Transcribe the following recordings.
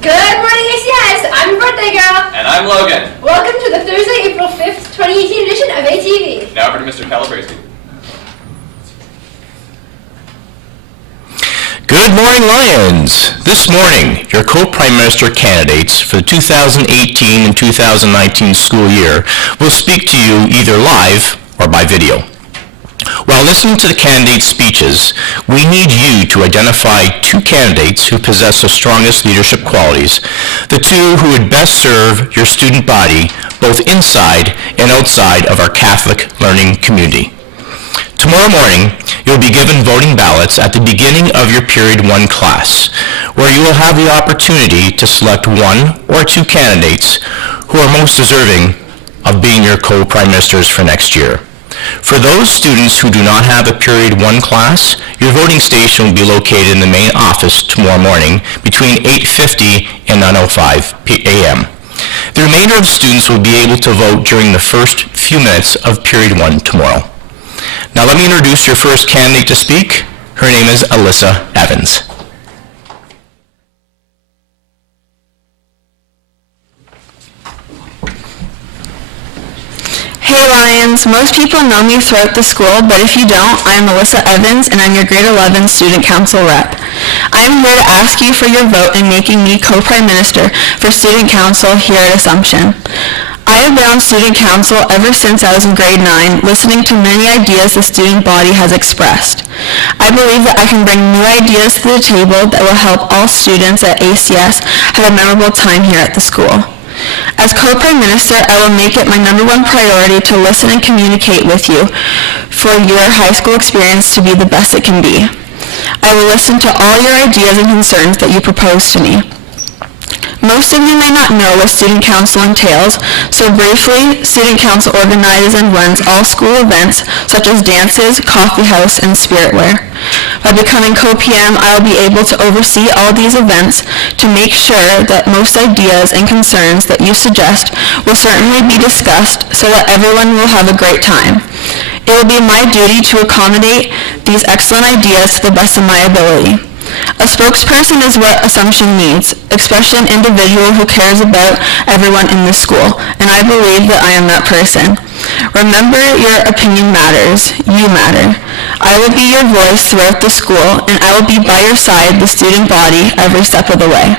Good morning, ACS. I'm your birthday girl. And I'm Logan. Welcome to the Thursday, April 5th, 2018 edition of ATV. Now over to Mr. Calabresi. Good morning, Lions. This morning, your co-prime minister candidates for the 2018 and 2019 school year will speak to you either live or by video. While listening to the candidates' speeches, we need you to identify two candidates who possess the strongest leadership qualities, the two who would best serve your student body, both inside and outside of our Catholic learning community. Tomorrow morning, you'll be given voting ballots at the beginning of your Period 1 class, where you will have the opportunity to select one or two candidates who are most deserving of being your co-prime ministers for next year. For those students who do not have a Period 1 class, your voting station will be located in the main office tomorrow morning between 8:50 and 9:05 a.m. The remainder of students will be able to vote during the first few minutes of Period 1 tomorrow. Now let me introduce your first candidate to speak. Her name is Alyssa Evans. Hey Lions, most people know me throughout the school, but if you don't, I'm Alyssa Evans and I'm your grade 11 student council rep. I'm here to ask you for your vote in making me co-prime minister for student council here at Assumption. I have been on student council ever since I was in grade 9, listening to many ideas the student body has expressed. I believe that I can bring new ideas to the table that will help all students at ACS have a memorable time here at the school. As co-prime minister, I will make it my #1 priority to listen and communicate with you for your high school experience to be the best it can be. I will listen to all your ideas and concerns that you propose to me. Most of you may not know what student council entails, so briefly, student council organizes and runs all school events such as dances, coffee house, and spirit wear. By becoming co-PM, I will be able to oversee all these events to make sure that most ideas and concerns that you suggest will certainly be discussed so that everyone will have a great time. It will be my duty to accommodate these excellent ideas to the best of my ability. A spokesperson is what Assumption needs, especially an individual who cares about everyone in the school, and I believe that I am that person. Remember, your opinion matters. You matter. I will be your voice throughout the school, and I will be by your side, the student body, every step of the way.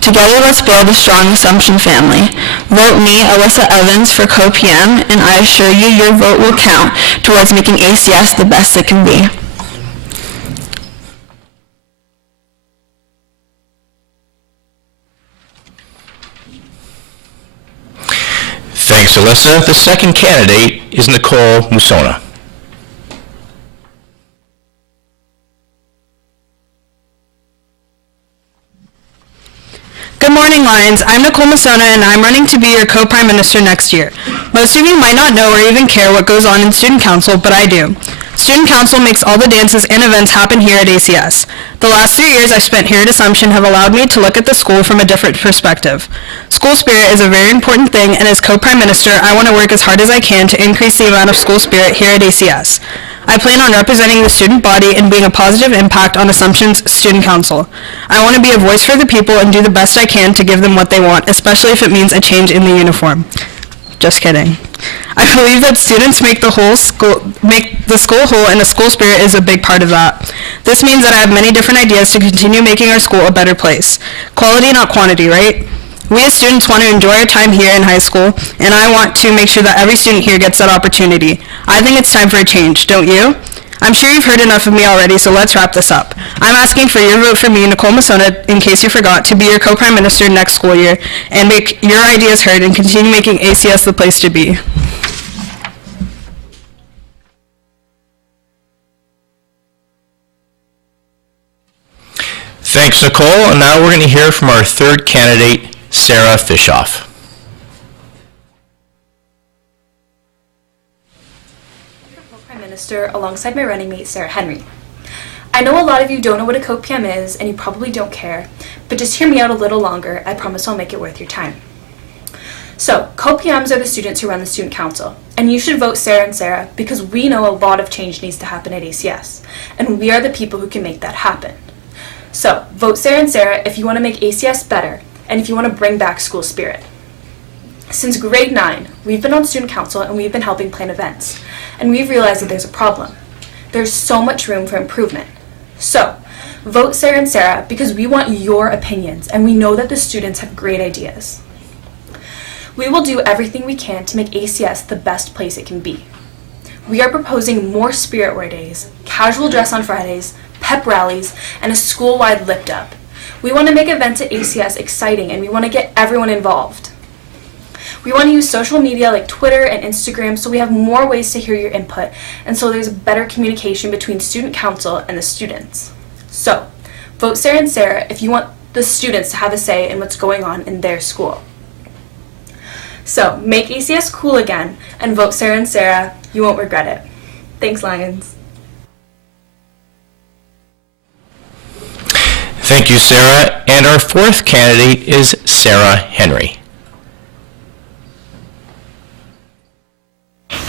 Together, let's build a strong Assumption family. Vote me, Alyssa Evans, for co-PM, and I assure you your vote will count towards making ACS the best it can be. Thanks, Alyssa. The second candidate is Nicole Musona. Good morning, Lions. I'm Nicole Musona, and I'm running to be your co-prime minister next year. Most of you might not know or even care what goes on in student council, but I do. Student council makes all the dances and events happen here at ACS. The last 3 years I've spent here at Assumption have allowed me to look at the school from a different perspective. School spirit is a very important thing, and as co-prime minister, I want to work as hard as I can to increase the amount of school spirit here at ACS. I plan on representing the student body and being a positive impact on Assumption's student council. I want to be a voice for the people and do the best I can to give them what they want, especially if it means a change in the uniform. Just kidding. I believe that students make the school whole, and the school spirit is a big part of that. This means that I have many different ideas to continue making our school a better place. Quality, not quantity, right? We as students want to enjoy our time here in high school, and I want to make sure that every student here gets that opportunity. I think it's time for a change, don't you? I'm sure you've heard enough of me already, so let's wrap this up. I'm asking for your vote for me, Nicole Musona, in case you forgot, to be your co-prime minister next school year and make your ideas heard and continue making ACS the place to be. Thanks, Nicole. And now we're going to hear from our third candidate, Sarah Fishoff. Prime Minister alongside my running mate, Sarah Henry. I know a lot of you don't know what a co-PM is, and you probably don't care, but just hear me out a little longer. I promise I'll make it worth your time. So, co-PMs are the students who run the student council, and you should vote Sarah and Sarah because we know a lot of change needs to happen at ACS, and we are the people who can make that happen. So, vote Sarah and Sarah if you want to make ACS better and if you want to bring back school spirit. Since grade 9, we've been on student council and we've been helping plan events, and we've realized that there's a problem. There's so much room for improvement. So, vote Sarah and Sarah because we want your opinions and we know that the students have great ideas. We will do everything we can to make ACS the best place it can be. We are proposing more Spirit Wear days, casual dress on Fridays, pep rallies, and a school-wide lift up. We want to make events at ACS exciting and we want to get everyone involved. We want to use social media like Twitter and Instagram so we have more ways to hear your input and so there's better communication between student council and the students. So, vote Sarah and Sarah if you want the students to have a say in what's going on in their school. So, make ACS cool again and vote Sarah and Sarah. You won't regret it. Thanks, Lions. Thank you, Sarah. And our fourth candidate is Sarah Henry.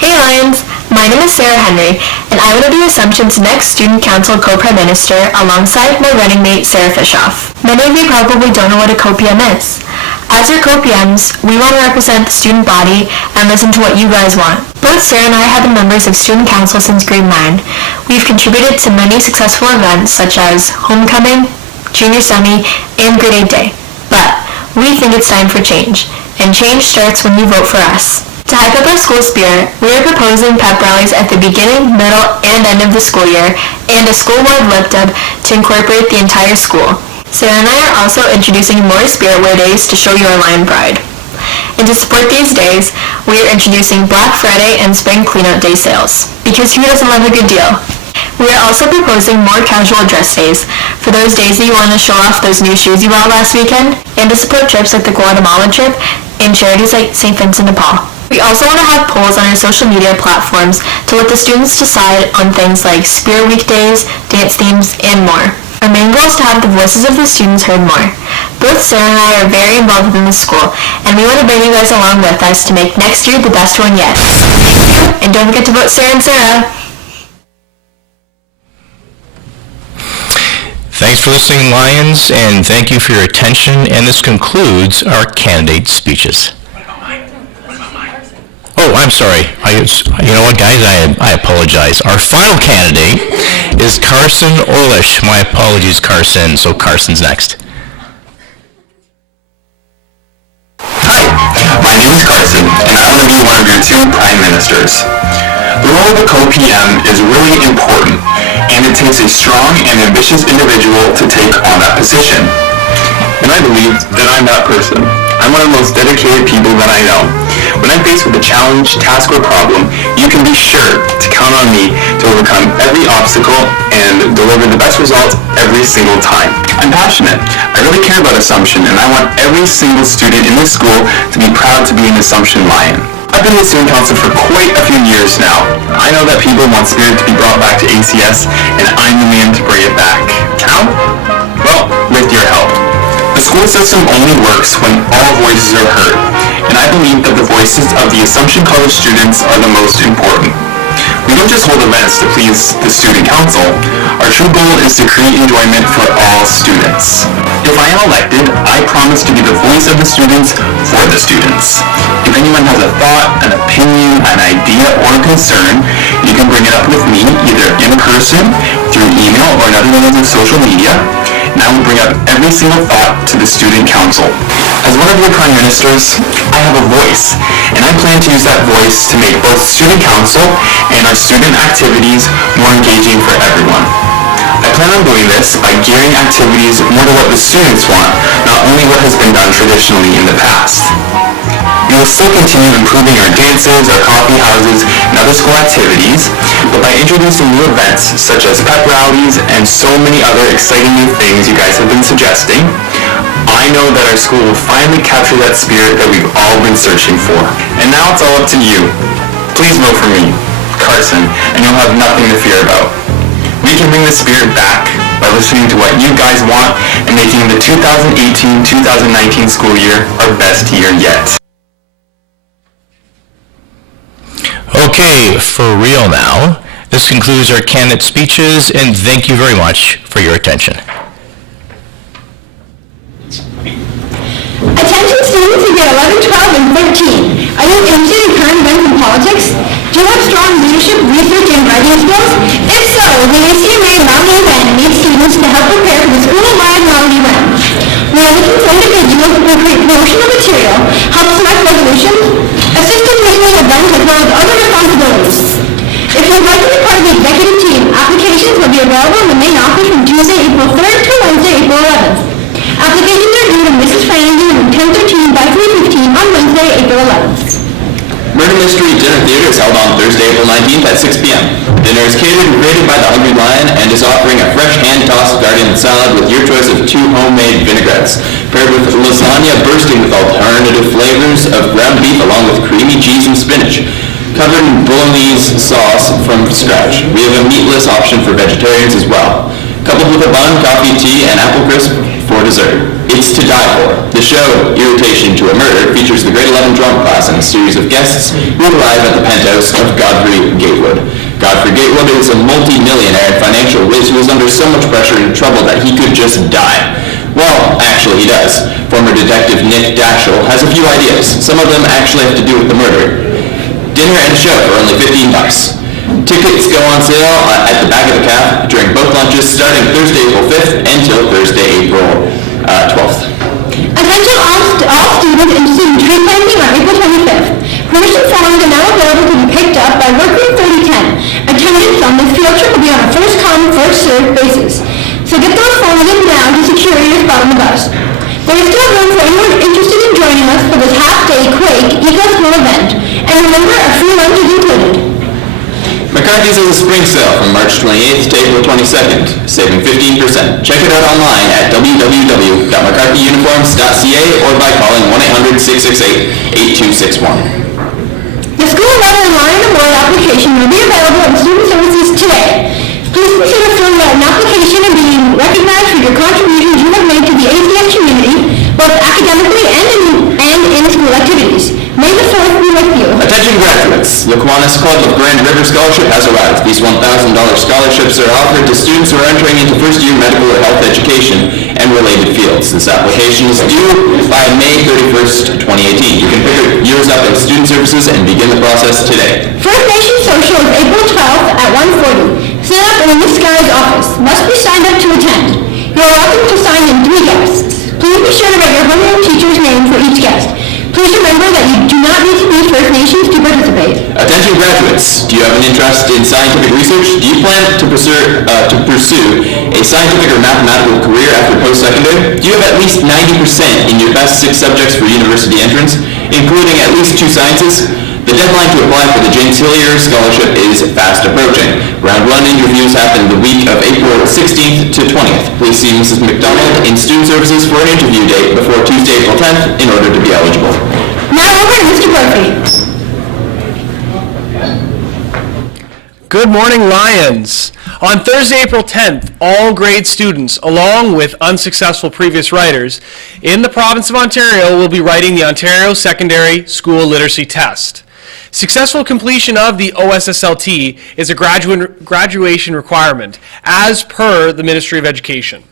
Hey Lions, my name is Sarah Henry, and I will be Assumption's next Student Council Co-Prime Minister alongside my running mate Sarah Fishoff. Many of you probably don't know what a co-PM is. As your co-PMs, we want to represent the student body and listen to what you guys want. Both Sarah and I have been members of Student Council since grade 9. We've contributed to many successful events such as Homecoming, Junior Semi, and Grade 8 Day. But we think it's time for change, and change starts when you vote for us. To hype up our school spirit, we are proposing pep rallies at the beginning, middle, and end of the school year, and a school-wide lift up to incorporate the entire school. Sarah and I are also introducing more Spirit Wear days to show your Lion pride. And to support these days, we are introducing Black Friday and Spring Cleanout Day sales, because who doesn't love a good deal? We are also proposing more casual dress days for those days that you want to show off those new shoes you bought last weekend, and to support trips like the Guatemala trip and charities like St. Vincent de Paul. We also want to have polls on our social media platforms to let the students decide on things like Spirit Week days, dance themes, and more. Our main goal is to have the voices of the students heard more. Both Sarah and I are very involved within the school, and we want to bring you guys along with us to make next year the best one yet. And don't forget to vote Sarah and Sarah. Thanks for listening, Lions, and thank you for your attention, and this concludes our candidate speeches. Oh, I'm sorry. You know what, guys? I apologize. Our final candidate is Carson Orlish. My apologies, Carson. So Carson's next. Hi, my name is Carson, and I want to be one of your two prime ministers. The role of a co-PM is really important, and it takes a strong and ambitious individual to take on that position. And I believe that I'm that person. I'm one of the most dedicated people that I know. When I'm faced with a challenge, task, or problem, you can be sure to count on me to overcome every obstacle and deliver the best results every single time. I'm passionate. I really care about Assumption, and I want every single student in this school to be proud to be an Assumption Lion. I've been in the student council for quite a few years now. I know that people want Spirit to be brought back to ACS, and I'm the man to bring it back. How? Well, with your help. The school system only works when all voices are heard, and I believe that the voices of the Assumption College students are the most important. We don't just hold events to please the student council. Our true goal is to create enjoyment for all students. If I am elected, I promise to be the voice of the students for the students. If anyone has a thought, an opinion, an idea, or a concern, you can bring it up with me either in person, through email, or another means of social media, and I will bring up every single thought to the student council. As one of your prime ministers, I have a voice, and I plan to use that voice to make both student council and our student activities more engaging for everyone. I plan on doing this by gearing activities more to what the students want, not only what has been done traditionally in the past. We will still continue improving our dances, our coffee houses, and other school activities, but by introducing new events such as pep rallies and so many other exciting new things you guys have been suggesting, I know that our school will finally capture that spirit that we've all been searching for. And now it's all up to you. Please vote for me, Carson, and you'll have nothing to fear about. We can bring the spirit back by listening to what you guys want and making the 2018-2019 school year our best year yet. Okay, for real now. This concludes our candidate speeches, and thank you very much for your attention. Attention students in grade 11, 12, and 13. Are you interested in current events and politics? Do you have strong leadership, research, and writing skills? If so, the ACMA Rally Event needs students to help prepare for the school-wide Rally Event. We are looking for individuals who create promotional material, help select resolutions, assist in making events as well as other responsibilities. If you would like to be part of the executive team, applications will be available in the main office from Tuesday, April 3rd to Wednesday, April 11th. Applications are due to Mrs. Flanagan from 10:13 by 3:15 on Wednesday, April 11th. Murder Mystery Dinner Theater is held on Thursday, April 19th at 6 p.m. Dinner is catered and rated by the Hungry Lion and is offering a fresh hand-tossed garden salad with your choice of 2 homemade vinaigrettes, paired with lasagna bursting with alternative flavors of ground beef along with creamy cheese and spinach, covered in bolognese sauce from scratch. We have a meatless option for vegetarians as well, coupled with a bun, coffee, tea, and apple crisp for dessert. It's to die for. The show, Irritation to a Murder, features the grade 11 drama class and a series of guests who arrive at the penthouse of Godfrey Gatewood. Godfrey Gatewood is a multi-millionaire and financial whiz who is under so much pressure and trouble that he could just die. Well, actually he does. Former detective Nick Dashel has a few ideas. Some of them actually have to do with the murder. Dinner and show for only $15. Tickets go on sale at the back of the caf during both lunches starting Thursday, April 5th until Thursday, April 12th. Attention all students interested in tree planting on April 25th. Permission forms are now available to be picked up by Workroom 3010. Attendance on this field trip will be on a first-come, first-served basis. So get those forms in now to secure your spot on the bus. There is still room for anyone interested in joining us for this half-day Quake Eco-School event. And remember, a free lunch is included. McCarthy's has a spring sale from March 28th to April 22nd, saving 15%. Check it out online at www.mccarthyuniforms.ca or by calling 1-800-668-8261. The school level line award application will be available in student services today. Please consider filling out an application and being recognized for your contributions you have made to the ACS community, both academically and in school activities. May the 4th be with you. Attention graduates, the Kiwanis Club of Grand River Scholarship has arrived. These $1,000 scholarships are offered to students who are entering into first-year medical or health education and related fields. This application is due by May 31st, 2018. You can pick yours up at student services and begin the process today. First Nation Social is April 12th at 1:40. Set up in Miss Sky's office. Must be signed up to attend. You are welcome to sign in 3 guests. Please be sure to write your homeroom teacher's name for each guest. Please remember that you do not need to be First Nations to participate. Attention graduates, do you have an interest in scientific research? Do you plan to pursue a scientific or mathematical career after post-secondary? Do you have at least 90% in your best 6 subjects for university entrance, including at least 2 sciences? The deadline to apply for the James Hillier Scholarship is fast approaching. Round 1 interviews happen the week of April 16th to 20th. Please see Mrs. McDonald in Student Services for an interview date before Tuesday, April 10th in order to be eligible. Now over to Mr. Murphy. Good morning, Lions. On Thursday, April 10th, all grade students, along with unsuccessful previous writers, in the province of Ontario will be writing the Ontario Secondary School Literacy Test. Successful completion of the OSSLT is a graduation requirement, as per the Ministry of Education.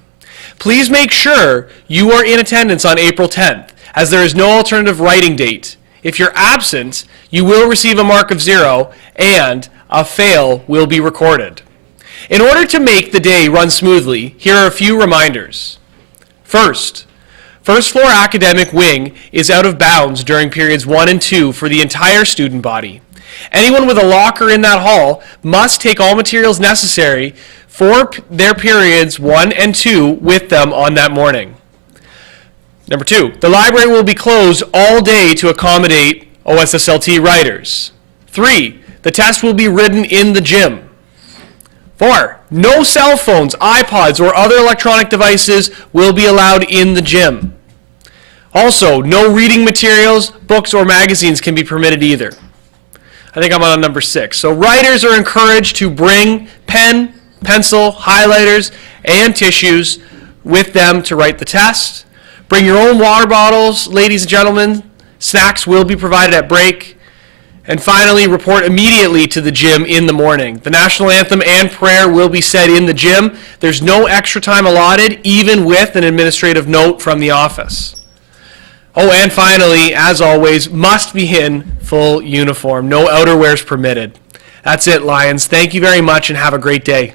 Please make sure you are in attendance on April 10th, as there is no alternative writing date. If you're absent, you will receive a mark of 0, and a fail will be recorded. In order to make the day run smoothly, here are a few reminders. First floor academic wing is out of bounds during periods 1 and 2 for the entire student body. Anyone with a locker in that hall must take all materials necessary for their periods 1 and 2 with them on that morning. Number 2, the library will be closed all day to accommodate OSSLT writers. 3, the test will be written in the gym. 4, no cell phones, iPods, or other electronic devices will be allowed in the gym. Also, no reading materials, books, or magazines can be permitted either. I think I'm on number 6. So writers are encouraged to bring pen, pencil, highlighters, and tissues with them to write the test. Bring your own water bottles, ladies and gentlemen. Snacks will be provided at break. And finally, report immediately to the gym in the morning. The national anthem and prayer will be said in the gym. There's no extra time allotted, even with an administrative note from the office. Oh, and finally, as always, must be in full uniform. No outerwears permitted. That's it, Lions. Thank you very much and have a great day.